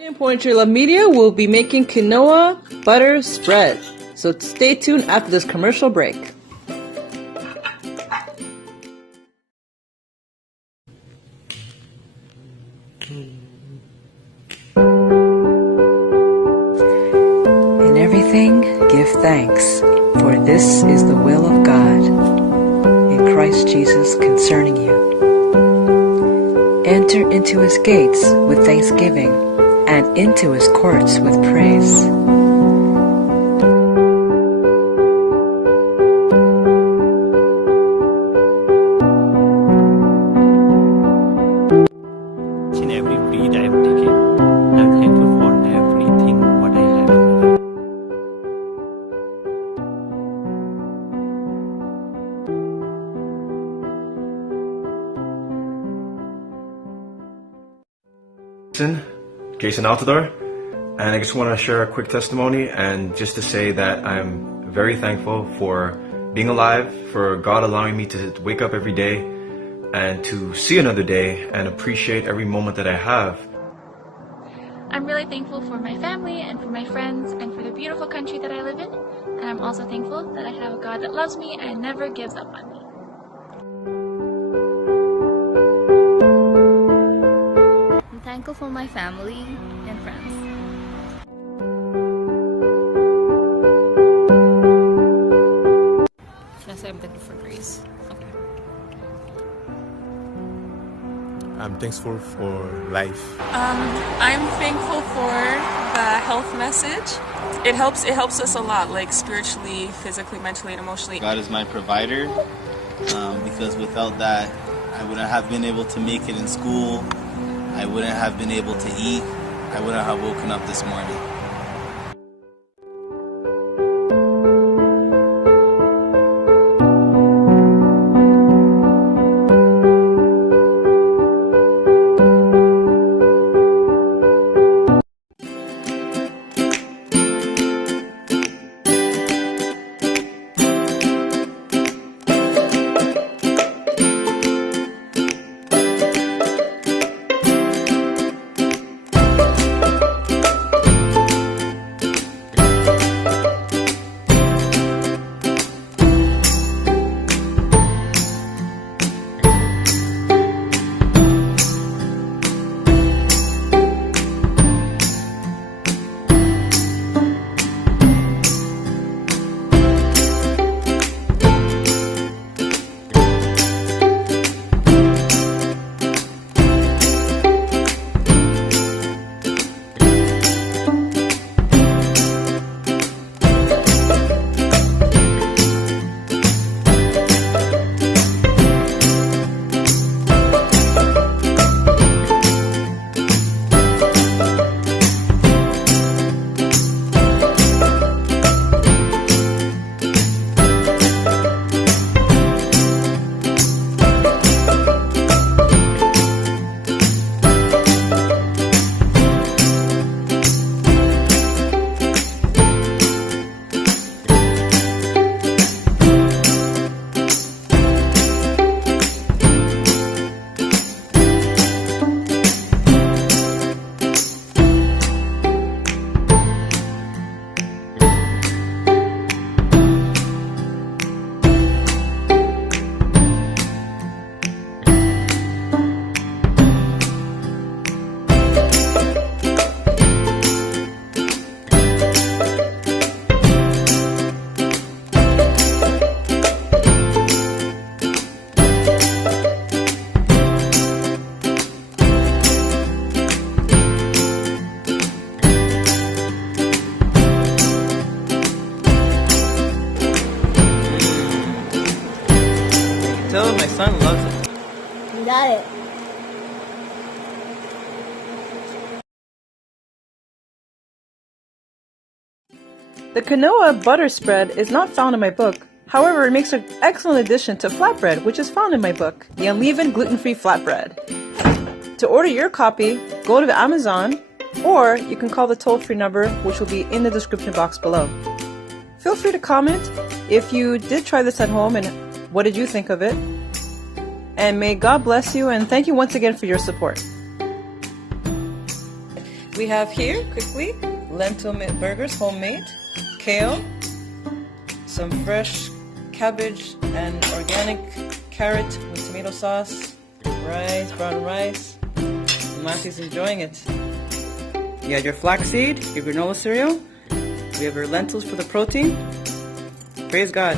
In Poetry Love Media, we'll be making quinoa butter spread. So stay tuned after this commercial break. In everything, give thanks, for this is the will of God in Christ Jesus concerning you. Enter into his gates with thanksgiving and into his courts with praise. In every breath I have taken, I'm thankful for everything what I have in my life. Jason Altador, and I just want to share a quick testimony and just to say that I'm very thankful for being alive, for God allowing me to wake up every day and to see another day and appreciate every moment that I have. I'm really thankful for my family and for my friends and for the beautiful country that I live in, and I'm also thankful that I have a God that loves me and never gives up on me. Thankful for my family and friends. Can I say I'm thankful for grace? Okay. I'm thankful for life. I'm thankful for the health message. It helps us a lot, like spiritually, physically, mentally, and emotionally. God is my provider, because without that, I wouldn't have been able to make it in school. I wouldn't have been able to eat. I wouldn't have woken up this morning. Tell him my son loves it. You got it. The quinoa butter spread is not found in my book. However, it makes an excellent addition to flatbread, which is found in my book, The Unleavened Gluten-Free Flatbread. To order your copy, go to Amazon, or you can call the toll-free number, which will be in the description box below. Feel free to comment if you did try this at home and what did you think of it. And may God bless you, and thank you once again for your support. We have here, quickly, lentil mint burgers, homemade, kale, some fresh cabbage and organic carrot with tomato sauce, rice, brown rice. Matthew's enjoying it. You had your flaxseed, your granola cereal. We have your lentils for the protein. Praise God.